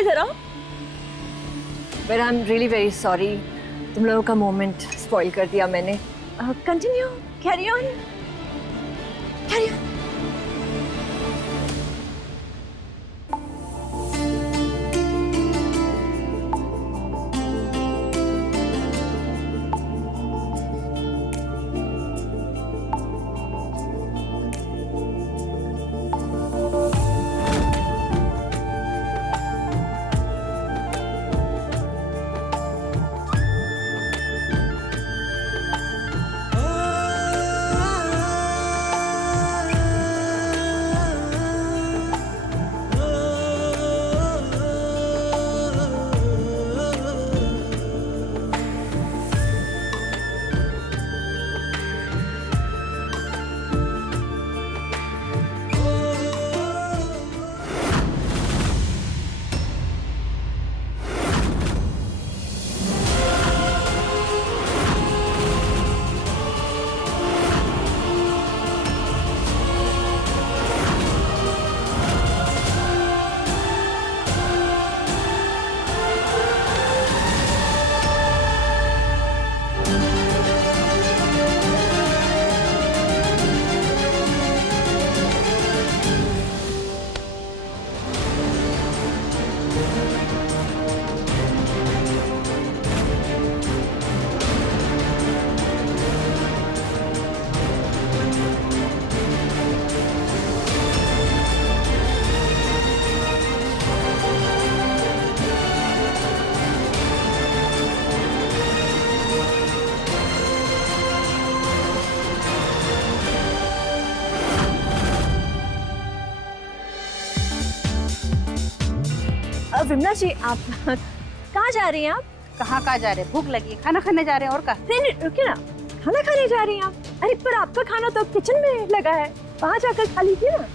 इधर आओ। But I'm really very sorry. तुम लोगों का मोमेंट स्पॉइल कर दिया मैंने। Continue, carry on, carry on. Vimala ji, आप कहाँ जा रही हैं? आप कहाँ जा रहे हैं? भूख लगी है, खाना खाने जा रहे हैं। और कहाँ? नहीं, रुकिए ना, खाना खाने जा रही हैं आप? अरे पर आपका खाना तो किचन में लगा है, वहाँ जाकर खा लीजिए ना।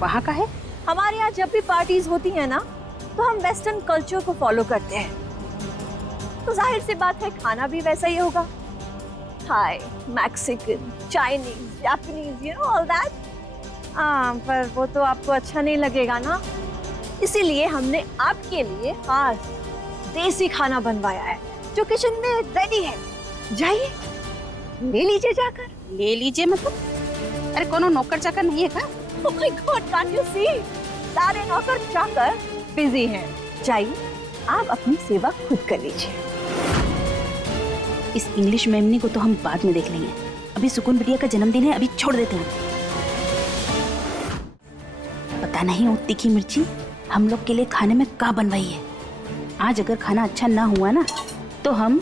वहाँ का है? हमारे यहाँ जब भी पार्टीज होती है ना, तो हम वेस्टर्न कल्चर को फॉलो करते हैं, तो जाहिर सी बात है खाना भी वैसा ही होगा। Thai, Mexican, Chinese, Japanese, you know all that. हाँ, पर वो तो आपको अच्छा नहीं लगेगा ना, इसीलिए हमने आपके लिए खास देसी खाना बनवाया है जो किचन में रेडी है। जाइए, ले लीजिए जाकर। ले लीजिए मतलब? अरे कोनो नौकर चाकर नहीं है क्या? Oh my God, can't you see? सारे नौकर चाकर बिजी हैं। जाइए, आप अपनी सेवा खुद कर लीजिए। इस इंग्लिश मेमनी को तो हम बाद में देख लेंगे, अभी सुकून बिटिया का जन्मदिन है, अभी छोड़ देते हैं। पता नहीं वो तीखी मिर्ची हम लोग के लिए खाने में क्या बनवाई है। आज अगर खाना अच्छा ना हुआ ना तो हम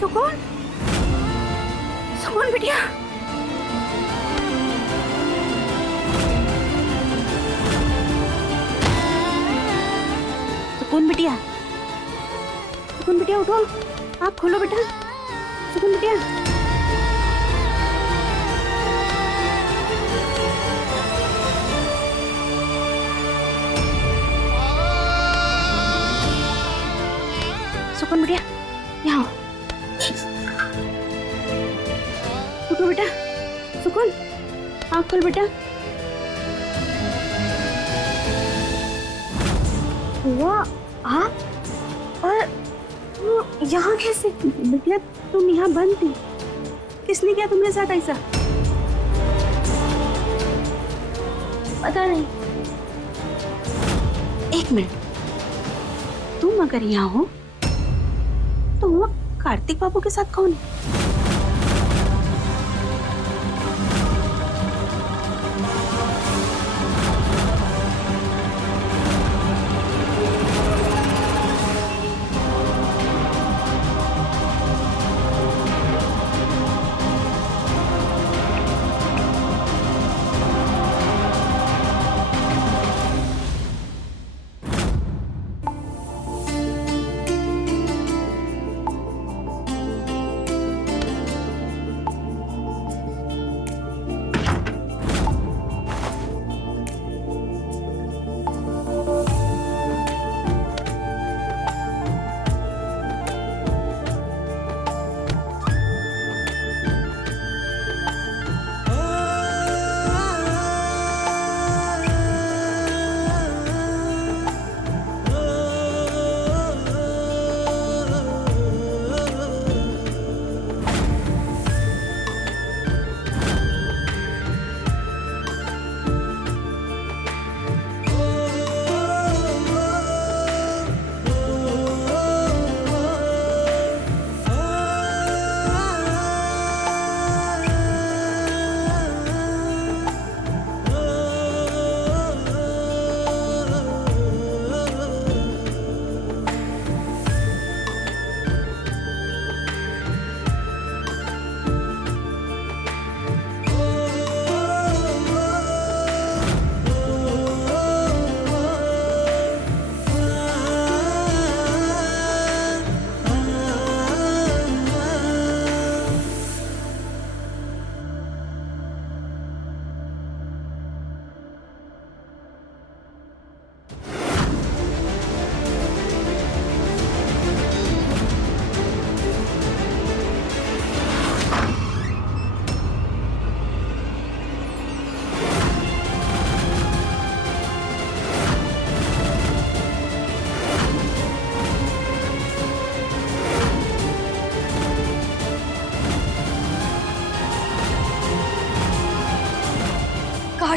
सुकून, सुकून बिटिया, सुकून बिटिया, सुकून बिटिया उठो, आप खोलो बेटा। सुकून बिटिया, सुकून बिटिया यहाँ उठो बेटा। सुकून, आँख खोल बेटा। हुआ आप? और यहाँ कैसे? बिटिया तुम यहाँ बंद थी, किसने किया तुम्हारे साथ ऐसा? पता नहीं। एक मिनट, तुम अगर यहाँ हो तो वो कार्तिक बाबू के साथ कौन है?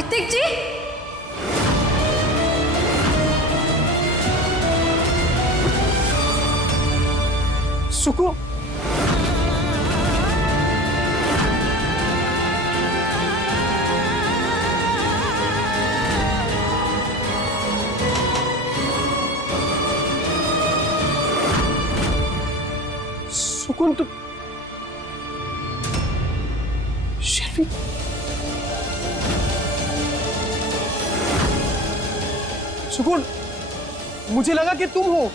कार्तिक जी, सुकू, सुकून, तुम शर्फी, सुकून, मुझे लगा कि तुम हो।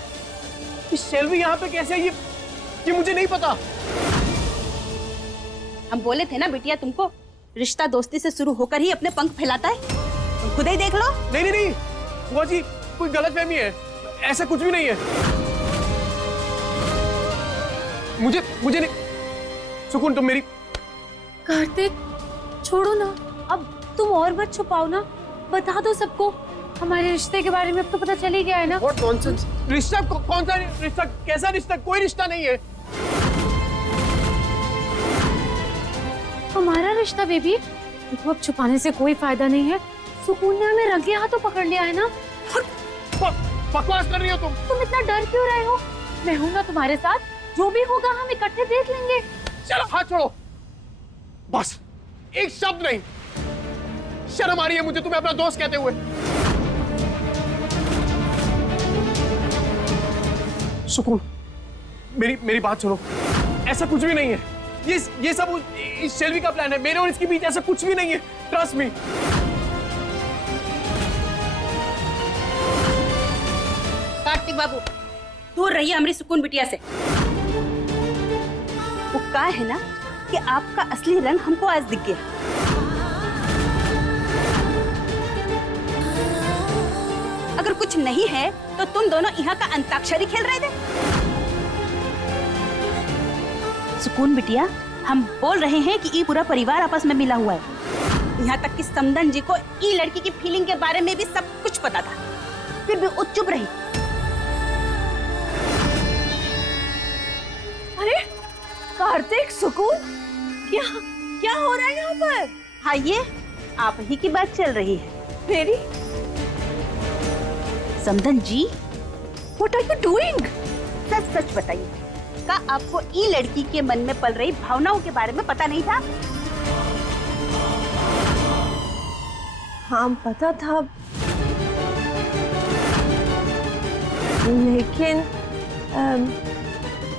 इस शेल्वी यहाँ पे कैसे है ये मुझे नहीं पता। हम बोले थे ना बिटिया तुमको, रिश्ता दोस्ती से शुरू होकर ही अपने पंख फैलाता है। तुम खुद ही देख लो। नहीं नहीं नहीं, बुआ जी कोई गलतफहमी है, ऐसा कुछ भी नहीं है। मुझे नहीं। सुकून, तुम मेरी। कार्तिक छोड़ो ना, अब तुम और मत छुपाओ ना, बता दो सबको। हमारे रिश्ते के बारे में अब तो पता चल ही गया है ना। What nonsense? रिश्ता कौन सा रिश्ता? कैसा रिश्ता? कोई रिश्ता नहीं है। हमारा रिश्ता बेबी, देखो अब छुपाने से कोई फायदा नहीं है। सुकून ने हमें रंगे हाथों पकड़ लिया है ना। बकवास कर रही हो तुम इतना डर क्यों रहे हो? मैं हूं ना तुम्हारे साथ, जो भी होगा हम इकट्ठे देख लेंगे। चलो हाथ छोड़ो, बस एक शब्द नहीं। शर्म आ रही है मुझे तुम्हें अपना दोस्त कहते हुए। सुकून, मेरी बात सुनो, ऐसा कुछ भी नहीं है। ये सब इस शेल्वी का प्लान है। मेरे और इसके बीच ऐसा कुछ भी नहीं है। Trust me. कार्तिक बाबू, दूर रहिए हमारी सुकून बिटिया से। वो कहा है ना कि आपका असली रंग हमको आज दिख गया। अगर कुछ नहीं है तो तुम दोनों यहाँ का अंताक्षरी खेल रहे थे। सुकून बिटिया, हम बोल रहे हैं कि ये पूरा परिवार आपस में मिला हुआ है। यहाँ तक कि समदन जी को ये लड़की की फीलिंग के बारे में भी सब कुछ पता था, फिर भी वो चुप रही। अरे कार्तिक, सुकून, क्या क्या हो रहा है यहाँ पर? हाँ, ये आप ही की बात चल रही है। मेरी? समदन जी, What are you doing? सच सच बताइए, क्या आपको ये लड़की के मन में पल रही भावनाओं के बारे में पता नहीं था? हाँ पता था, लेकिन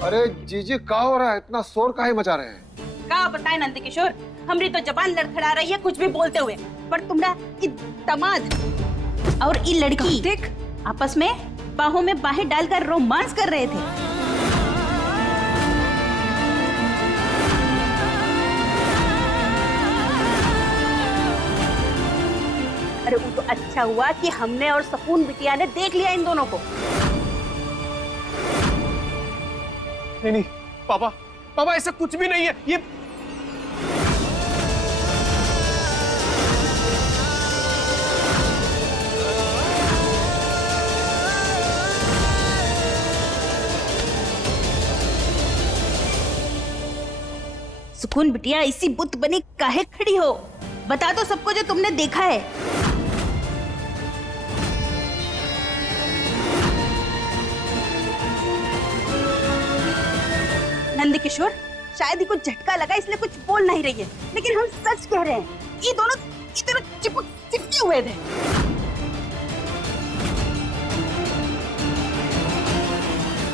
अरे जीजी क्या हो रहा है? इतना शोर काहे मचा रहे हैं? क्या बताए नंदकिशोर, हमारी तो जबान लड़खड़ा रही है कुछ भी बोलते हुए, पर तुम्हारा ये दामाद और ये लड़की आपस में बाहों में बाहें डालकर रोमांस कर रहे थे। अरे वो तो अच्छा हुआ कि हमने और सुकून बिटिया ने देख लिया इन दोनों को। नहीं, पापा ऐसा कुछ भी नहीं है। ये सुकून बिटिया, इसी बुत बनी काहे खड़ी हो? बता दो सबको जो तुमने देखा है। नंदकिशोर, शायद ही कुछ झटका लगा इसलिए कुछ बोल नहीं रही है, लेकिन हम सच कह रहे हैं, ये दोनों चिपके हुए थे।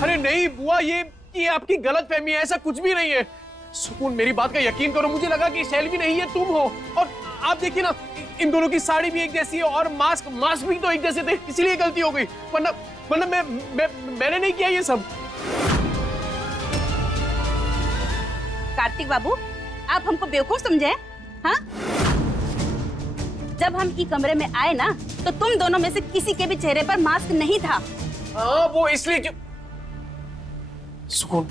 अरे नहीं बुआ, ये आपकी गलतफहमी है। ऐसा कुछ भी नहीं है। सुकून, मेरी बात का यकीन करो। मुझे लगा कि शेल्वी नहीं है, तुम हो। और आप देखिए ना, इन दोनों की साड़ी भी एक जैसी है और मास्क भी तो एक जैसे थे, इसीलिए गलती हो गई। वरना मैंने नहीं किया ये सब। कार्तिक बाबू, आप हमको बेवकूफ समझे? हाँ, जब हम ई कमरे में आए ना, तो तुम दोनों में से किसी के भी चेहरे पर मास्क नहीं था। हाँ, वो इसलिए क्यों? सुकून,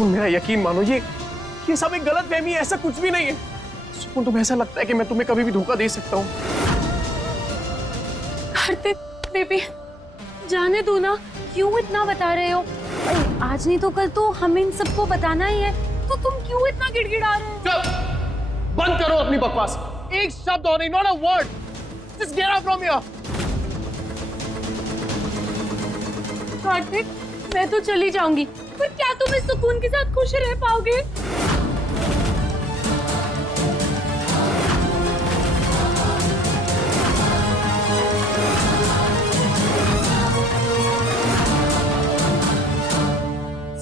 मेरा यकीन मानो, ये सब एक गलतफहमी है। ऐसा कुछ भी नहीं है। सुकून, तुम्हें ऐसा लगता है कि मैं तुम्हें कभी भी धोखा दे सकता हूँ? कार्तिक बेबी, जाने दो ना, क्यों इतना बता रहे हो? आज नहीं तो कल तो हमें इन सबको बताना ही है, तो तुम क्यों इतना गिड़गिड़ा रहे हो? बंद करो अपनी बकवास। एक शब्द और नहीं, not a word. Just get out from here. Kartik, मैं तो चली जाऊंगी, पर क्या तुम इस सुकून के साथ खुश रह पाओगे?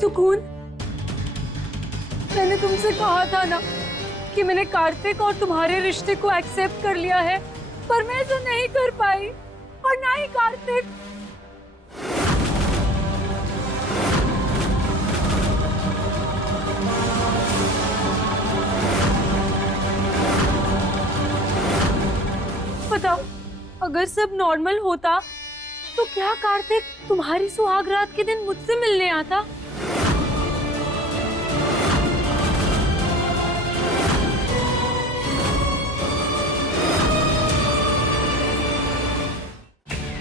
सुकून, मैंने तुमसे कहा था ना कि मैंने कार्तिक और तुम्हारे रिश्ते को एक्सेप्ट कर लिया है, पर मैं ऐसा नहीं कर पाई, और ना ही कार्तिक। बताओ, अगर सब नॉर्मल होता तो क्या कार्तिक तुम्हारी सुहाग रात के दिन मुझसे मिलने आता?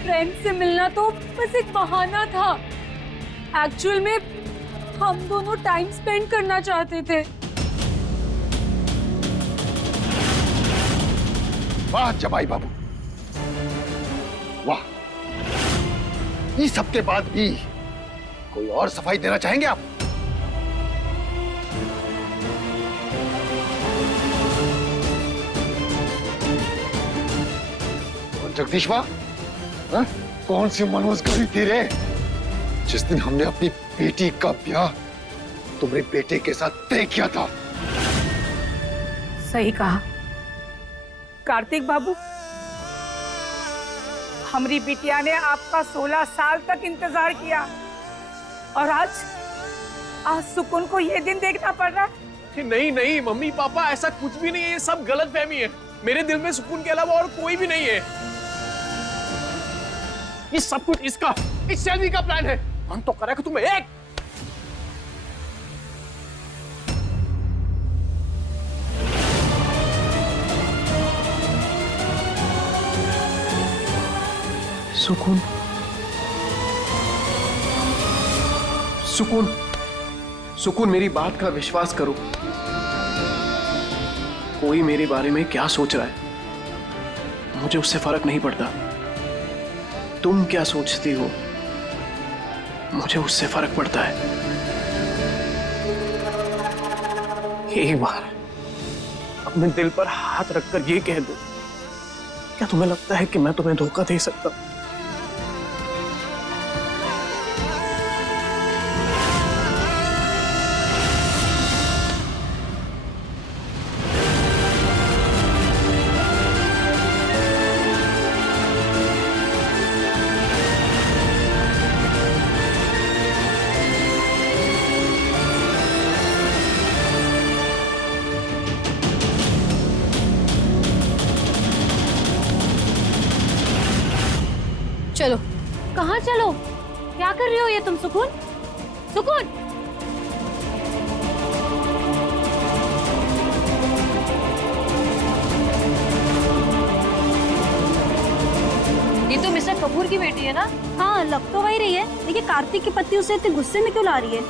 फ्रेंड से मिलना तो बस एक बहाना था। एक्चुअल में हम दोनों टाइम स्पेंड करना चाहते थे। वाह जमाई बाबू, वाह। इस सब के बाद भी कोई और सफाई देना चाहेंगे आप? और जगदीश वाह, हाँ? कौन सी मनोज थी रे, जिस दिन हमने अपनी बेटी का ब्याह तुम्हारे बेटे के साथ तय किया था? सही कहा कार्तिक बाबू, हमारी बिटिया ने आपका 16 साल तक इंतजार किया, और आज सुकून को ये दिन देखना पड़ रहा है। नहीं नहीं मम्मी पापा, ऐसा कुछ भी नहीं है, ये सब गलतफहमी है। मेरे दिल में सुकून के अलावा और कोई भी नहीं है। ये सब कुछ इसका, इस शैलवी का प्लान है। मन तो करा कि तुम्हें एक सुकून, सुकून, सुकून, मेरी बात का विश्वास करो। कोई मेरे बारे में क्या सोच रहा है मुझे उससे फर्क नहीं पड़ता। तुम क्या सोचती हो मुझे उससे फर्क पड़ता है। एक बार अपने दिल पर हाथ रखकर ये कह दो, क्या तुम्हें लगता है कि मैं तुम्हें धोखा दे सकता हूं? चलो। कहाँ चलो? क्या कर रही हो ये तुम? सुकून, सुकून, ये तो मिस्टर कपूर की बेटी है ना? हाँ, लग तो वही रही है, लेकिन कार्तिक की पत्नी उसे इतने गुस्से में क्यों ला रही है?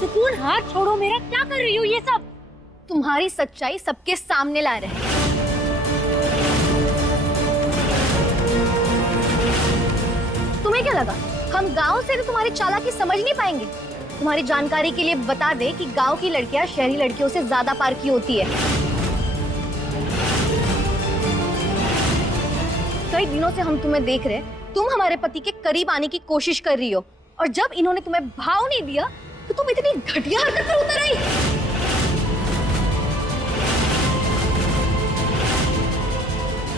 सुकून, हाथ छोड़ो मेरा। क्या कर रही हो ये सब? तुम्हारी सच्चाई सबके सामने ला रहे हैं। तुम्हें क्या लगा हम गांव से तो तुम्हारी चालाकी समझ नहीं पाएंगे? तुम्हारी जानकारी के लिए बता दे कि गांव की लड़कियां शहरी लड़कियों से ज्यादा पारखी होती है। कई दिनों से हम तुम्हें देख रहे, तुम हमारे पति के करीब आने की कोशिश कर रही हो, और जब इन्होंने तुम्हें भाव नहीं दिया तो तुम इतनी घटिया हरकत पर उतर आई।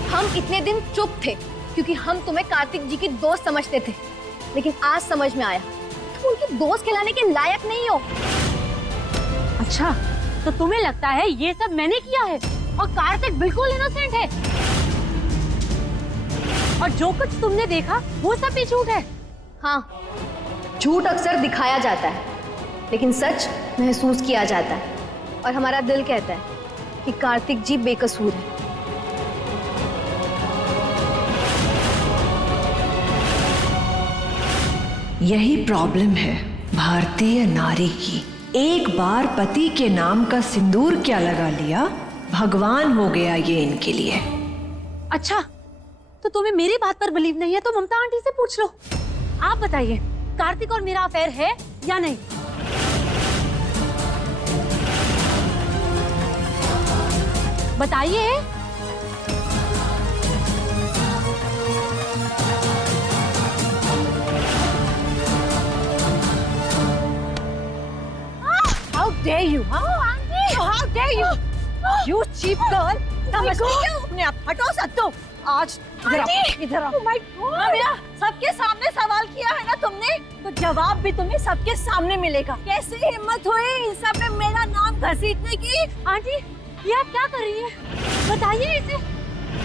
हम इतने दिन चुप थे क्योंकि हम तुम्हें कार्तिक जी की दोस्त समझते थे, लेकिन आज समझ में आया तुम उनकी दोस्त कहलाने के लायक नहीं हो। अच्छा, तो तुम्हें लगता है ये सब मैंने किया है और कार्तिक बिल्कुल इनोसेंट है, और जो कुछ तुमने देखा वो सब भी झूठ है? हाँ, झूठ अक्सर दिखाया जाता है लेकिन सच महसूस किया जाता है, और हमारा दिल कहता है कि कार्तिक जी बेकसूर है। यही प्रॉब्लम है भारतीय नारी की। एक बार पति के नाम का सिंदूर क्या लगा लिया भगवान हो गया ये इनके लिए। अच्छा, तो तुम्हें मेरी बात पर बिलीव नहीं है तो ममता आंटी से पूछ लो। आप बताइए, कार्तिक और मेरा अफेयर है या नहीं? बताइए। How dare you? How dare you? You cheap girl! समझती क्यों अपने आप? हटो सत्तो! आज इधर आओ। मेरा सबके सामने सवाल किया है ना तुमने, तो जवाब भी तुम्हें सबके सामने मिलेगा। कैसे हिम्मत हुई इन सब में मेरा नाम घसीटने की? आंटी, ये आप क्या कर रही है? बताइए इसे।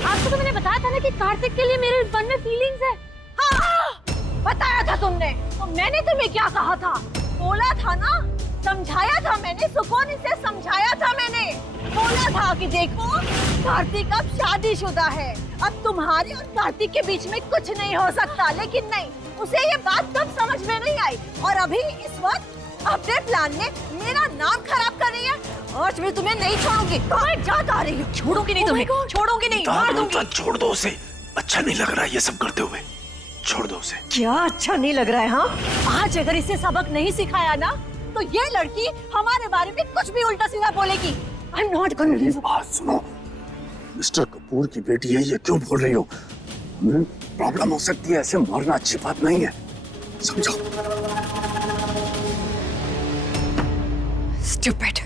आपको तो मैंने बताया था ना कि कार्तिक के लिए मेरे मन में फीलिंग्स है। हाँ, बताया था तुमने। तो मैंने तुम्हें क्या कहा था? बोला था ना, समझाया था मैंने, सुकून इसे समझाया था मैंने। बोला था कि देखो, कार्तिक अब शादीशुदा है, अब तुम्हारे और कार्तिक के बीच में कुछ नहीं हो सकता। लेकिन नहीं, उसे ये बात तब समझ में नहीं आई, और अभी इस वक्त अपने प्लान में मेरा नाम खराब कर रही है। आज मैं तुम्हें नहीं छोड़ूंगी। कहाँ जा रही हूँ? छोड़ूंगी नहीं तुम्हें, छोड़ूंगी नहीं, मार दूंगी। छोड़ दो उसे, अच्छा नहीं लग रहा ये सब करते हुए, छोड़ दो उसे। क्या अच्छा नहीं लग रहा है? हाँ, आज अगर इसे सबक नहीं सिखाया ना, तो ये लड़की हमारे बारे में कुछ भी उल्टा सीधा बोलेगी। I'm not gonna leave. बात सुनो, मिस्टर कपूर की बेटी है, ये क्यों बोल रही हो? प्रॉब्लम हो सकती है, ऐसे मारना अच्छी बात नहीं है, समझो। Stupid.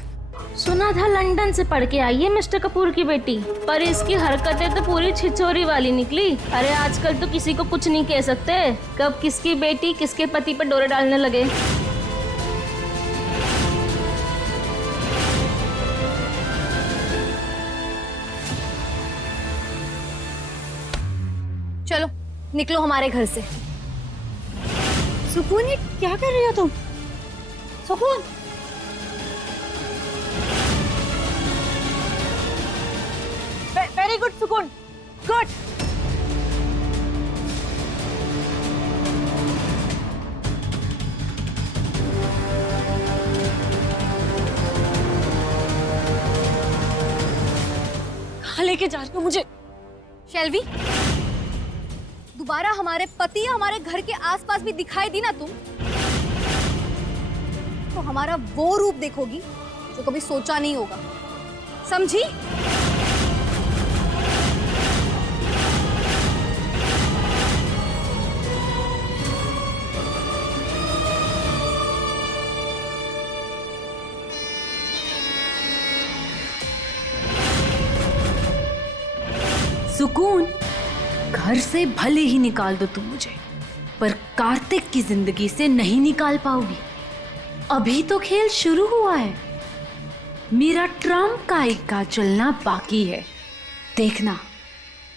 सुना था लंदन से पढ़ के आई है मिस्टर कपूर की बेटी, पर इसकी हरकतें तो पूरी छिछोरी वाली निकली। अरे आजकल तो किसी को कुछ नहीं कह सकते, कब किसकी बेटी किसके पति पर डोरे डालने लगे। चलो निकलो हमारे घर से। सुकून, ये क्या कर रही हो तुम? सुकून, वेरी गुड सुकून, गुड। कहाँ लेके जा रही हो मुझे? शेल्वी, दोबारा हमारे पति या हमारे घर के आसपास भी दिखाई दी ना तुम, तो हमारा वो रूप देखोगी जो कभी सोचा नहीं होगा, समझी? सुकून, घर से भले ही निकाल दो तुम मुझे, पर कार्तिक की जिंदगी से नहीं निकाल पाओगी। अभी तो खेल शुरू हुआ है, मेरा ट्रम्प का इक्का चलना बाकी है। देखना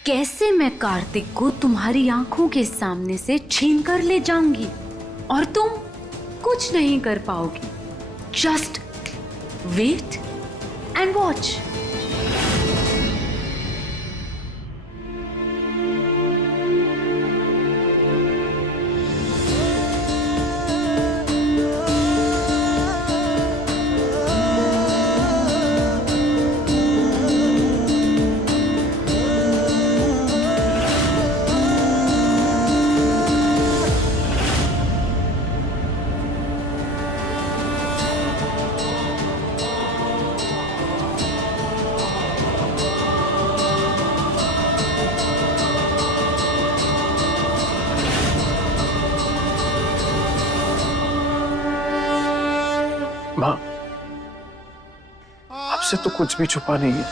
कैसे मैं कार्तिक को तुम्हारी आंखों के सामने से छीन कर ले जाऊंगी और तुम कुछ नहीं कर पाओगी। Just wait and watch. माँ, आपसे तो कुछ भी छुपा नहीं है,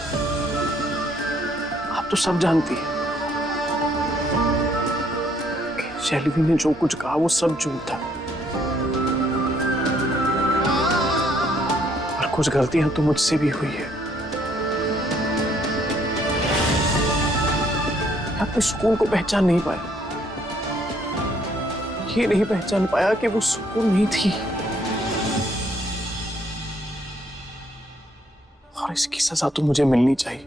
आप तो सब जानती हैं। शैलवी ने जो कुछ कहा वो सब झूठ था, और कुछ गलतियां तो मुझसे भी हुई है। मैं अपने सुकून को पहचान नहीं पाया, ये नहीं पहचान पाया कि वो सुकून नहीं थी, और इसकी सजा तो मुझे मिलनी चाहिए।